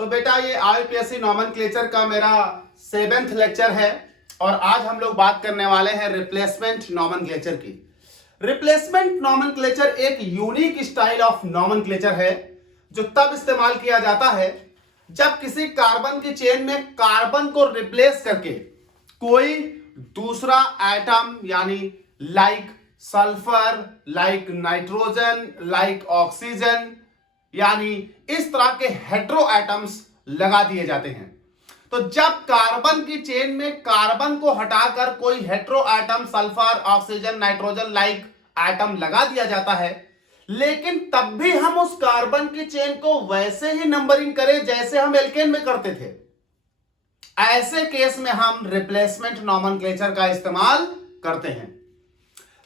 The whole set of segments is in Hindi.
तो बेटा ये आईपीएससी नॉमेनक्लेचर का मेरा 7th लेक्चर है और आज हम लोग बात करने वाले हैं रिप्लेसमेंट नॉमेनक्लेचर की। रिप्लेसमेंट नॉमेनक्लेचर एक यूनिक स्टाइल ऑफ नॉमेनक्लेचर है जो तब इस्तेमाल किया जाता है जब किसी कार्बन की चेन में कार्बन को रिप्लेस करके कोई दूसरा एटम यानी like sulphur, like nitrogen, like oxygen यानी इस तरह के हेटेरो एटम्स लगा दिए जाते हैं। तो जब कार्बन की चेन में कार्बन को हटाकर कोई hetero atom sulphur, oxygen, nitrogen like atom लगा दिया जाता है, लेकिन तब भी हम उस कार्बन की चेन को वैसे ही नंबरिंग करें जैसे हम एल्केन में करते थे, ऐसे केस में हम रिप्लेसमेंट नॉमेनक्लेचर का इस्तेमाल करते हैं।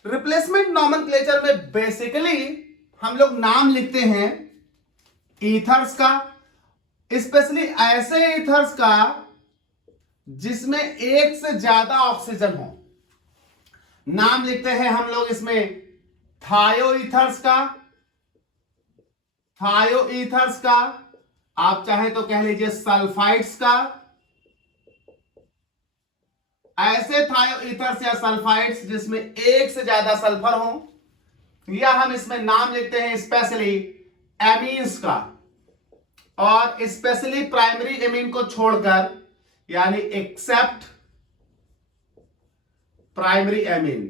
रिप्लेसमेंट नॉमेनक्लेचर में बेसिकली हम लोग नाम लिखते हैं ईथर्स का, स्पेशली ऐसे ईथर्स का जिसमें एक से ज्यादा ऑक्सीजन हो। नाम लिखते हैं हम लोग इसमें थायो ईथर्स का, आप चाहे तो कह लीजिए सल्फाइड्स का। ऐसे थायो ईथर्स या सल्फाइड्स जिसमें एक से ज्यादा सल्फर हो, या हम इसमें नाम लिखते हैं स्पेशली एमीन्स का, और स्पेशली प्राइमरी एमीन को छोड़कर यानी एक्सेप्ट प्राइमरी एमीन,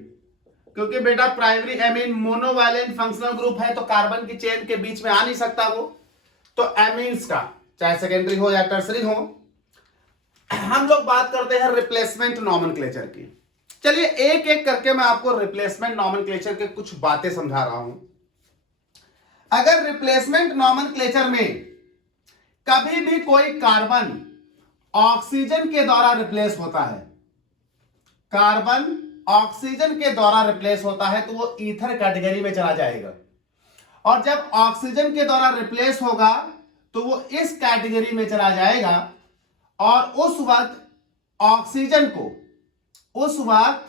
क्योंकि बेटा primary amine monovalent functional group है तो कार्बन की चेन के बीच में आ नहीं सकता वो, तो एमीन्स का चाहे सेकेंडरी हो या टर्सरी हो। हम लोग बात करते हैं रिप्लेसमेंट नॉमेनक्लेचर की। चलिए एक एक करके मैं आपको रिप्लेसमेंट नॉमेनक्लेचर के कुछ बातें समझा रहा हूं। अगर रिप्लेसमेंट नॉमेनक्लेचर में कभी भी कोई कार्बन ऑक्सीजन के द्वारा रिप्लेस होता है, कार्बन ऑक्सीजन के द्वारा रिप्लेस होता है तो वो ईथर कैटेगरी में चला जाएगा, और जब ऑक्सीजन के द्वारा रिप्लेस होगा तो वो इस कैटेगरी में चला जाएगा। और उस वक्त ऑक्सीजन को, उस वक्त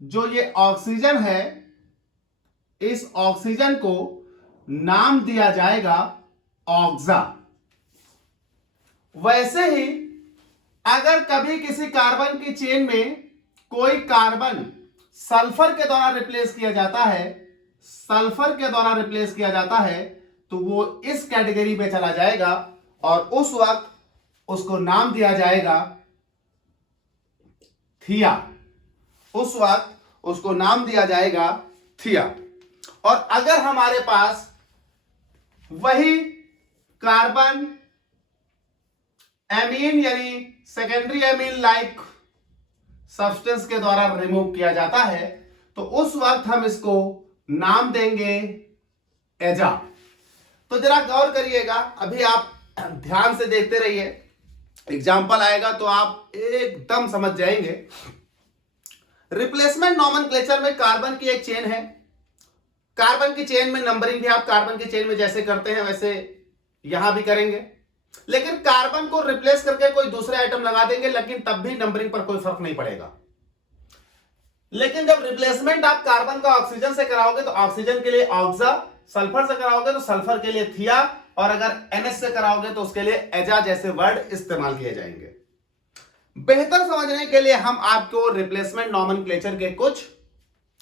जो ये ऑक्सीजन है, इस ऑक्सीजन को नाम दिया जाएगा ऑक्सा। वैसे ही अगर कभी किसी कार्बन की चेन में कोई कार्बन सल्फर के द्वारा रिप्लेस किया जाता है, सल्फर के द्वारा रिप्लेस किया जाता है तो वो इस कैटेगरी में चला जाएगा और उस वक्त उसको नाम दिया जाएगा थिया। उस वक्त उसको नाम दिया जाएगा थिया। और अगर हमारे पास वही कार्बन एमीन यानी सेकेंडरी एमीन लाइक सब्सटेंस के द्वारा रिमूव किया जाता है तो उस वक्त हम इसको नाम देंगे एजा। तो जरा गौर करिएगा, अभी आप ध्यान से देखते रहिए, एग्जाम्पल आएगा तो आप एकदम समझ जाएंगे। रिप्लेसमेंट नॉमेनक्लेचर में कार्बन की एक चेन है, कार्बन की चेन में नंबरिंग भी आप कार्बन की चेन में जैसे करते हैं वैसे यहां भी करेंगे, लेकिन कार्बन को रिप्लेस करके कोई दूसरे आइटम लगा देंगे, लेकिन तब भी नंबरिंग पर कोई फर्क नहीं पड़ेगा। लेकिन जब रिप्लेसमेंट आप कार्बन का ऑक्सीजन से कराओगे तो ऑक्सीजन के लिए ऑक्सा, सल्फर से कराओगे तो सल्फर के लिए थिया, और अगर NH से कराओगे तो उसके लिए एजा जैसे वर्ड इस्तेमाल किए जाएंगे। बेहतर समझने के लिए हम आपको रिप्लेसमेंट नॉमेनक्लेचर के कुछ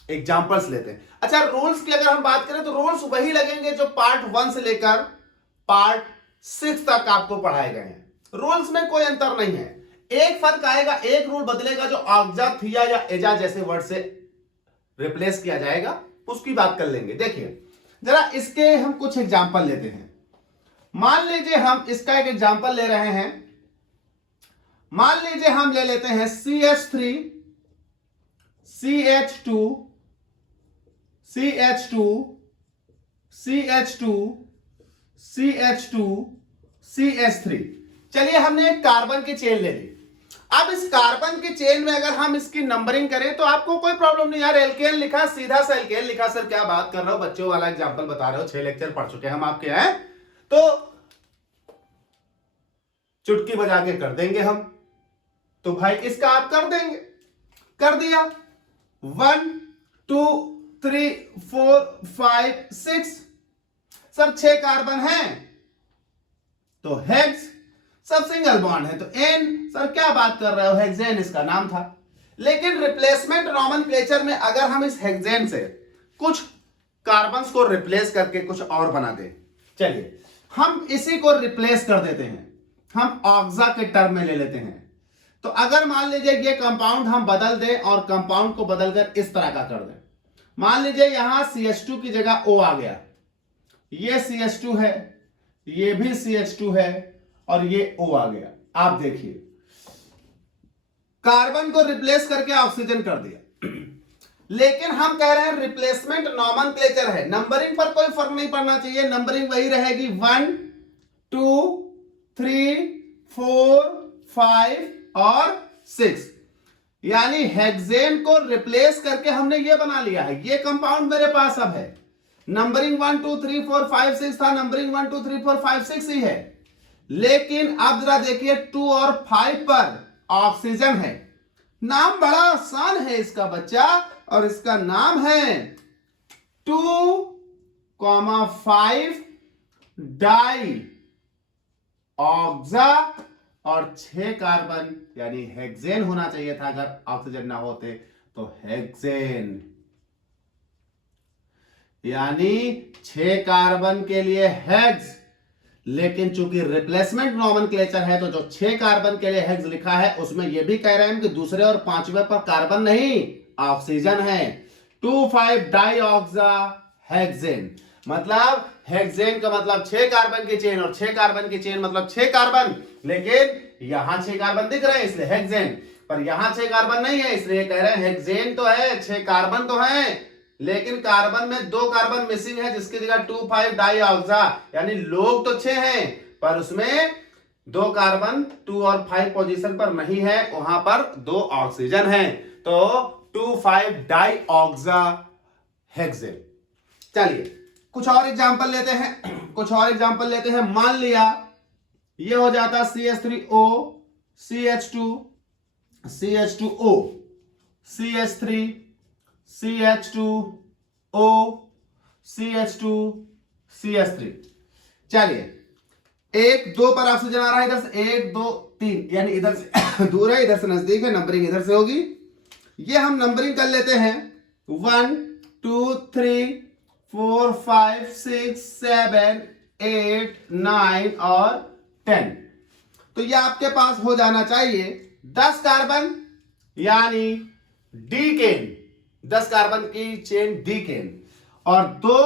एग्जांपल्स लेते हैं। अच्छा, रूल्स की अगर हम बात करें तो रूल्स वही लगेंगे जो पार्ट 1 से लेकर पार्ट 6 तक आपको पढ़ाए गए हैं। रूल्स में कोई अंतर नहीं है, एक फर्क आएगा, एक रूल बदलेगा जो ऑक्सा, थिया या एजा जैसे वर्ड से रिप्लेस किया जाएगा, उसकी बात कर लेंगे। देखिए जरा इसके हम कुछ एग्जांपल लेते हैं। मान लीजिए हम इसका एक एग्जांपल ले रहे हैं, मान लीजिए हम ले लेते हैं CH3 CH2 CH2 CH2 CH2 CH3। चलिए हमने एक कार्बन की चेन ले ली। अब इस कार्बन की चेन में अगर हम इसकी नंबरिंग करें तो आपको कोई प्रॉब्लम नहीं, यार एल्केन लिखा, सीधा सा एल्केन लिखा। सर क्या बात कर रहे हो, बच्चों वाला एग्जांपल बता रहे हो, 6 लेक्चर पढ़ चुके हम आपके हैं, तो चुटकी बजा के कर देंगे हम। तो भाई इसका आप कर देंगे, कर दिया। 1 2 3 4 5 6, सर 6 कार्बन हैं तो हेक्स, सब सिंगल बॉन्ड है, तो एन सर क्या बात कर रहे हो, हेक्सेन इसका नाम था। लेकिन रिप्लेसमेंट नॉमेनक्लेचर में अगर हम इस हेक्सेन से कुछ कार्बन्स को रिप्लेस करके कुछ और बना दें, चलिए हम इसी को रिप्लेस कर देते हैं, हम ऑक्सा के टर्म में ले लेते हैं। तो अगर मान लीजिए ये कंपाउंड हम बदल दें और कंपाउंड को बदलकर इस तरह का कर दें, मान लीजिए यहां CH2 की जगह O आ गया, ये CH2 है, ये भी CH2 है और ये O आ गया। आप देखिए कार्बन को रिप्लेस करके ऑक्सीजन कर दिया। लेकिन हम कह रहे हैं रिप्लेसमेंट नॉमेनक्लेचर है, नंबरिंग पर कोई फर्क नहीं पड़ना चाहिए, नंबरिंग वही रहेगी 1 2 3 4 5 और 6। यानी हेक्सेन को रिप्लेस करके हमने ये बना लिया है, ये कंपाउंड मेरे पास अब है, नंबरिंग 1 2 3 4 5 6 था, नंबरिंग 1 2 3 4 5 6 ही है। लेकिन अब जरा देखिए 2 और 5 पर ऑक्सीजन है, नाम बड़ा आसान है इसका बच्चा, और इसका नाम है 2,5 डाई ऑक्सा और 6 कार्बन, यानी हेक्सेन होना चाहिए था अगर ऑक्सीजन ना होते तो हेक्सेन, यानी 6 कार्बन के लिए हेक्स। लेकिन चूंकि रिप्लेसमेंट नॉमेनक्लेचर है तो जो 6 कार्बन के लिए हेक्स लिखा है उसमें यह भी कह रहे हैं कि दूसरे और पांचवें पर कार्बन नहीं ऑक्सीजन है, 2,5 डाईऑक्सा हेक्सेन। मतलब हेक्सेन का मतलब 6 कार्बन की चेन, और 6 कार्बन की चेन मतलब 6 कार्बन, लेकिन यहां 6 कार्बन दिख रहे हैं इसलिए हेक्सेन, पर यहां 6 कार्बन नहीं है इसलिए कह रहे हैं हेक्सेन तो है, 6 कार्बन तो है, लेकिन कार्बन में 2 कार्बन मिसिंग है जिसकी जगह 2,5 डाईऑक्सा, यानी लोग तो 6 हैं पर उसमें 2 कार्बन 2 और 5 पोजीशन पर नहीं है, वहां पर 2 ऑक्सीजन है, तो 2,5 डाईऑक्सा हेक्सेन। चलिए कुछ और एग्जांपल लेते हैं, मान लिया ये हो जाता CH3O CH2 CH2O CH3 CH2O CH2 CH3। चलिए 1 2 पर ऑक्सीजन आ रहा है, इधर से 1 2 3, यानी इधर से दूर है इधर से नजदीक है, नंबरिंग इधर से होगी। ये हम नंबरिंग कर लेते हैं 1 2 3 4 5 6 7 8 9 और 10। तो ये आपके पास हो जाना चाहिए 10 कार्बन, यानी डीकेन, 10 कार्बन की चेन डीकेन, और 2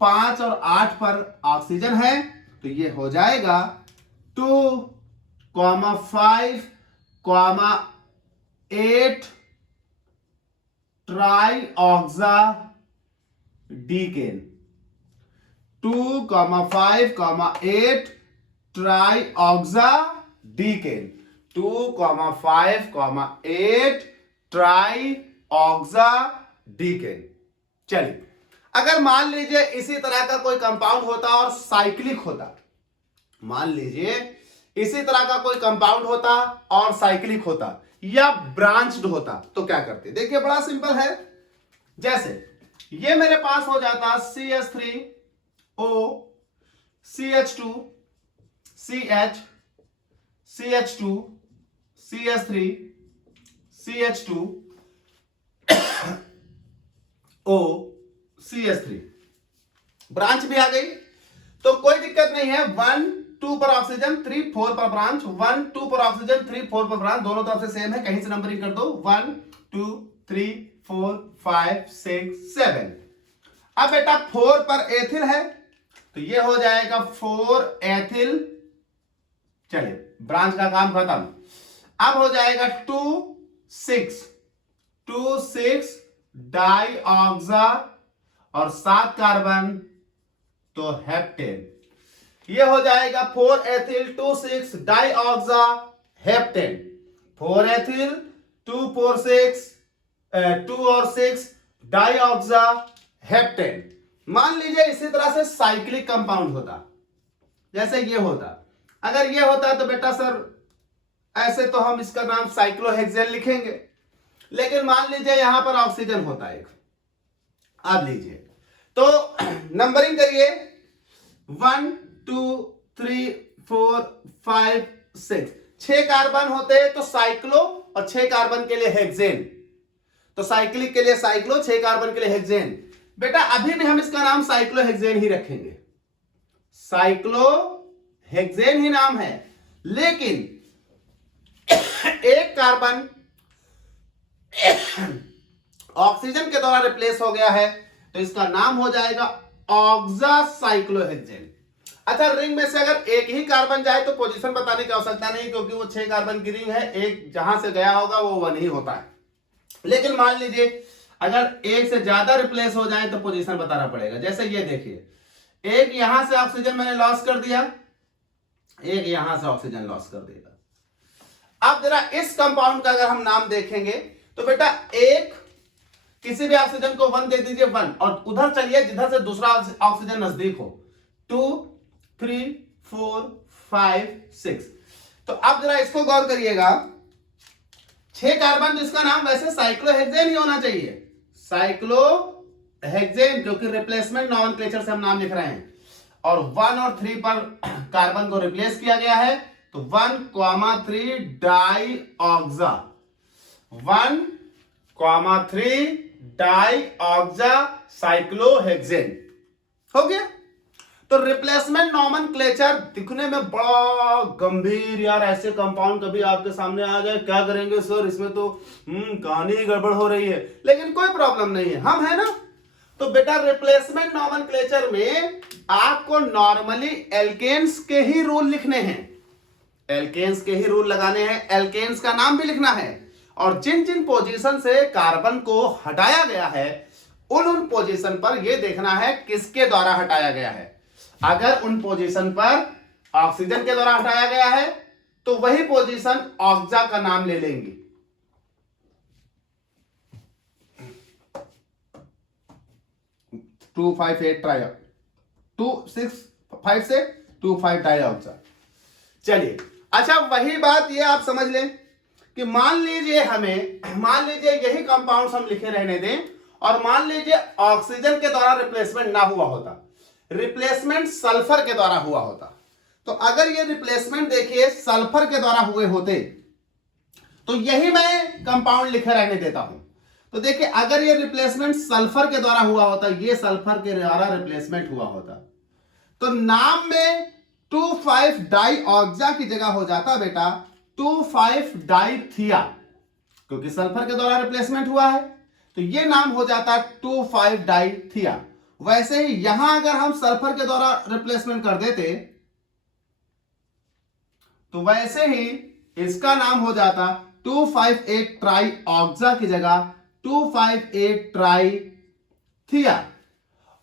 5 और 8 पर ऑक्सीजन है, तो ये हो जाएगा 2,5, 8 ट्राईऑक्सा डीकेन, 2,5, 8 ट्राईऑक्सा डीकेन, 2,5, 8 ट्राईऑक्सा डीकेन। चलिए अगर मान लीजिए इसी तरह का कोई कंपाउंड होता और साइक्लिक होता, मान लीजिए इसी तरह का कोई कंपाउंड होता और साइक्लिक होता या ब्रांच्ड होता, तो क्या करते? देखिए बड़ा सिंपल है, जैसे ये मेरे पास हो जाता CH3O CH2 CH CH2 CH3 CH2 O CH3, branch भी आ गई तो कोई दिक्कत नहीं है, 1 2 पर ऑक्सीजन 3 4 पर ब्रांच, 1 2 पर ऑक्सीजन 3 4 पर ब्रांच, दोनों तरफ से सेम है, कहीं से नंबरिंग कर दो 1 2 3 4 5 6 7। अब बेटा 4 पर एथिल है तो ये हो जाएगा 4 एथिल, चलिए ब्रांच का काम खत्म। अब हो जाएगा 2 6 डाईऑक्सा और 7 कार्बन, तो हेप्टेन, ये हो जाएगा 4 एथिल 2 6 डाईऑक्सा हेप्टेन, 4 एथिल 2 4 6 2 और 6 डाईऑक्सा हेप्टेन। मान लीजिए इसी तरह से साइक्लिक कंपाउंड होता, जैसे ये होता, अगर ये होता तो बेटा सर ऐसे तो हम इसका नाम साइक्लोहेक्सेन लिखेंगे, लेकिन मान लीजिए यहां पर ऑक्सीजन होता एक, आप लीजिए तो नंबरिंग करिए 1 2 3 4 5 6 6 कार्बन होते हैं तो साइक्लो, और 6 कार्बन के लिए हेक्सेन, तो साइक्लिक के लिए साइक्लो, 6 कार्बन के लिए हेक्सेन। बेटा अभी भी हम इसका नाम साइक्लोहेक्सेन ही रखेंगे, साइक्लोहेक्सेन ही नाम है, लेकिन एक कार्बन ऑक्सीजन के द्वारा रिप्लेस हो गया है तो इसका नाम हो जाएगा ऑक्सासाइक्लोहेक्सेन। अच्छा, रिंग में से अगर एक ही कार्बन जाए तो पोजीशन बताने की आवश्यकता नहीं, क्योंकि वो 6 कार्बन की रिंग है, एक जहां से गया होगा वो 1 ही होता है। लेकिन मान लीजिए अगर एक से ज्यादा रिप्लेस हो जाए तो पोजीशन बताना पड़ेगा। जैसे ये देखिए, एक यहां से ऑक्सीजन मैंने लॉस कर दिया, एक यहां से ऑक्सीजन लॉस कर देगा। अब जरा इस कंपाउंड का अगर हम नाम देखेंगे तो बेटा एक किसी भी ऑक्सीजन को 1 दे दीजिए 1, और उधर चलिए जिधर से दूसरा ऑक्सीजन नजदीक हो, 2 3 4 5 6। तो अब जरा इसको गौर करिएगा, 6 कार्बन, तो इसका नाम वैसे साइक्लोहेक्सेन ही होना चाहिए, साइक्लोहेक्सेन, क्योंकि रिप्लेसमेंट नॉमेनक्लेचर से हम नाम लिख रहे हैं। और 1 और 3 पर कार्बन को रिप्लेस किया गया है, तो 1,3 डाई ऑक्सा, 1,3 डाई ऑक्सा साइक्लोहेक्सेन हो गया। तो रिप्लेसमेंट नॉमेनक्लेचर दिखने में बड़ा गंभीर, यार ऐसे कंपाउंड कभी आपके सामने आ जाए क्या करेंगे सर, इसमें तो कहानी ही गड़बड़ हो रही है, लेकिन कोई प्रॉब्लम नहीं है, हम है ना। तो बेटा रिप्लेसमेंट नॉमेनक्लेचर में आपको नॉर्मली एल्केन्स के ही रूल लिखने हैं, एल्केन्स के ही रूल लगाने हैं, एल्केन्स का नाम भी लिखना है, और जिन जिन पोजीशन से कार्बन को हटाया गया है उन पोजीशन पर यह देखना है किसके द्वारा हटाया गया है। अगर उन पोजीशन पर ऑक्सीजन के द्वारा हटाया गया है तो वही पोजीशन ऑक्सा का नाम ले लेंगे। टू 5 8 ट्राई 2 6 5 से 2 5 डाई ऑक्सा। चलिए, अच्छा वही बात ये आप समझ लें कि मान लीजिए यही कंपाउंड्स हम लिखे रहने दें, और मान लीजिए ऑक्सीजन के द्वारा रिप्लेसमेंट ना हुआ होता, रिप्लेसमेंट सल्फर के द्वारा हुआ होता। तो अगर ये रिप्लेसमेंट देखिए सल्फर के द्वारा हुए होते तो यही मैं कंपाउंड लिखे रहने देता हूं। तो देखिए अगर ये रिप्लेसमेंट सल्फर के द्वारा हुआ होता, ये सल्फर के द्वारा रिप्लेसमेंट हुआ होता, तो नाम में 2,5 डाई ऑक्सा की जगह हो जाता बेटा 2,5 डाई थिया, क्योंकि सल्फर के द्वारा रिप्लेसमेंट हुआ है तो ये नाम हो जाता 2,5 डाई थिया। वैसे ही यहां अगर हम सल्फर के द्वारा रिप्लेसमेंट कर देते तो वैसे ही इसका नाम हो जाता 2,5,8 ट्राई ऑक्सा की जगह 2,5,8 ट्राई थिया।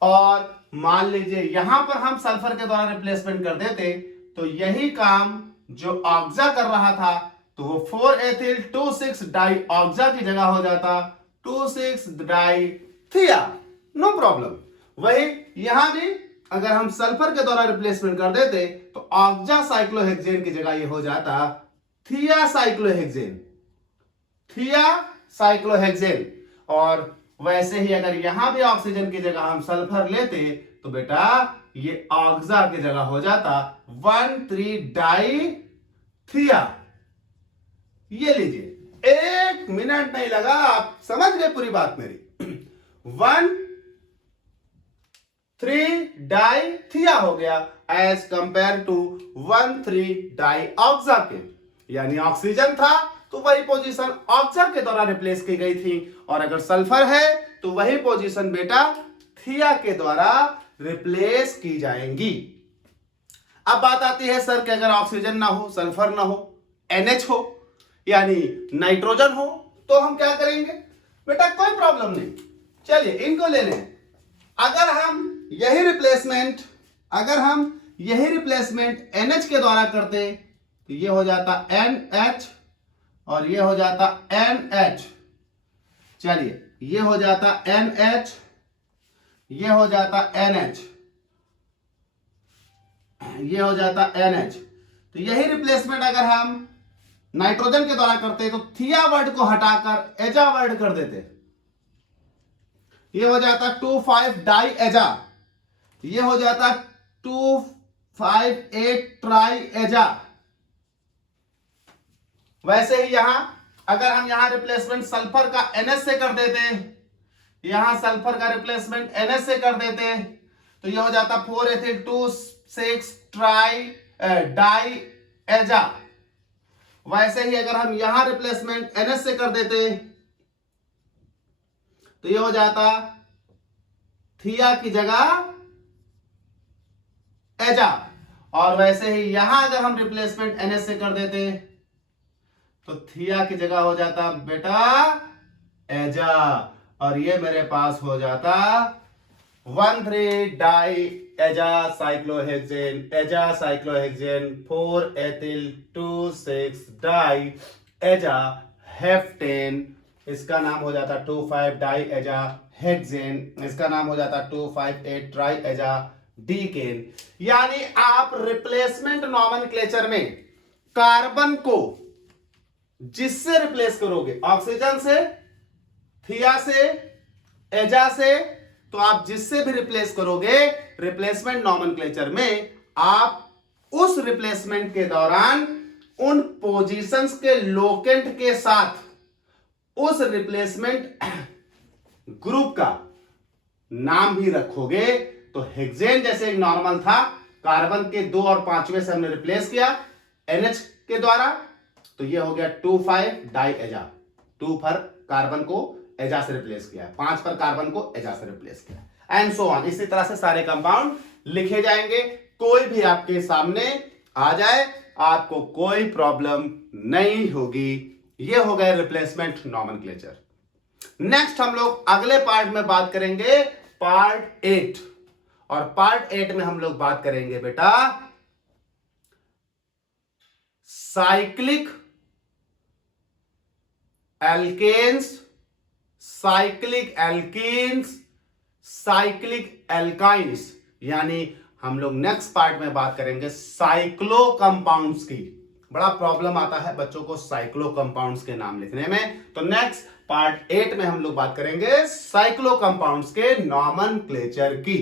और मान लीजिए यहां पर हम सल्फर के द्वारा रिप्लेसमेंट कर देते तो यही काम जो ऑक्सा कर रहा था तो वो 4-एथिल 2,6 डाई ऑक्सा की जगह हो जाता 2,6 डाई थिया, नो प्रॉब्लम। वही यहां भी अगर हम सल्फर के द्वारा रिप्लेसमेंट कर देते तो ऑक्सा साइक्लोहेक्सेन की जगह ये हो जाता थिया साइक्लोहेक्सेन, थिया साइक्लोहेक्सेन। और वैसे ही अगर यहां भी ऑक्सीजन की जगह हम सल्फर लेते तो बेटा ये ऑक्सा की जगह हो जाता 1,3 डाई थिया। ये लीजिए, 1 मिनट नहीं लगा, आप समझ गए पूरी बात मेरी। 1,3 डाई थिया हो गया एज कंपेयर टू 1,3 डाई ऑक्सा के, यानी ऑक्सीजन था तो वही पोजीशन ऑक्सा के द्वारा रिप्लेस की गई थी, और अगर सल्फर है तो वही पोजीशन बेटा थिया के द्वारा रिप्लेस की जाएंगी। अब बात आती है सर कि अगर ऑक्सीजन ना हो, सल्फर ना हो, NH हो यानी नाइट्रोजन हो तो हम क्या करेंगे? बेटा कोई प्रॉब्लम नहीं, चलिए इनको ले लें। अगर हम यही रिप्लेसमेंट NH के द्वारा करते तो ये हो जाता NH और ये हो जाता NH। चलिए ये हो जाता NH, ये हो जाता NH, ये हो जाता NH। तो यही रिप्लेसमेंट अगर हम नाइट्रोजन के द्वारा करते तो थिया वर्ड को हटाकर एजा वर्ड कर देते, ये हो जाता 2,5 डाई एजा, ये हो जाता 2,5,8 ट्राई एजा, वैसे ही यहां अगर हम यहां रिप्लेसमेंट सल्फर का NH से कर देते, यहां सल्फर का रिप्लेसमेंट NH से कर देते, तो यह हो जाता 4 एथिल 2 6 डाई एजा। वैसे ही अगर हम यहां रिप्लेसमेंट NH से कर देते तो यह हो जाता थिया की जगह एजा। और वैसे ही यहां अगर हम रिप्लेसमेंट NH से कर देते तो थिया की जगह हो जाता बेटा एजा। और ये मेरे पास हो जाता 1,3 डाई एजा साइक्लोहेक्सेन, एजा साइक्लोहेक्सेन 4 एथिल 2 6 डाई एजा हेप्टेन। इसका नाम हो जाता 2,5 डाई एजा हेक्सेन, इसका नाम हो जाता 2,5,8 ट्राई एजा डीकेन। यानी आप रिप्लेसमेंट नॉमेनक्लेचर में कार्बन को जिससे रिप्लेस करोगे, ऑक्सीजन से, थिया से, एजा से, तो आप जिससे भी रिप्लेस करोगे रिप्लेसमेंट नॉमेनक्लेचर में, आप उस रिप्लेसमेंट के दौरान उन पोजीशंस के लोकेंट के साथ उस रिप्लेसमेंट ग्रुप का नाम भी रखोगे। तो हेक्सेन जैसे एक नॉर्मल था, कार्बन के 2 और 5वें से हमने रिप्लेस किया NH के द्वारा, तो ये हो गया 2,5 डाई एजा। 2 पर कार्बन को एजा से रिप्लेस किया, 5 पर कार्बन को एजा से रिप्लेस किया, एंड सो ऑन। इसी तरह से सारे कंपाउंड लिखे जाएंगे। कोई भी आपके सामने आ जाए आपको कोई प्रॉब्लम नहीं होगी। ये हो गए रिप्लेसमेंट नॉमेनक्लेचर। नेक्स्ट हम लोग अगले पार्ट में बात करेंगे पार्ट 8, और पार्ट 8 में हम लोग बात करेंगे बेटा cyclic alkanes, cyclic alkenes, cyclic alkynes. यानी हम लोग नेक्स्ट पार्ट में बात करेंगे साइक्लो कंपाउंड्स की। बड़ा प्रॉब्लम आता है बच्चों को साइक्लो कंपाउंड्स के नाम लिखने में। तो नेक्स्ट पार्ट 8 में हम लोग बात करेंगे साइक्लो कंपाउंड्स के नॉमेनक्लेचर की।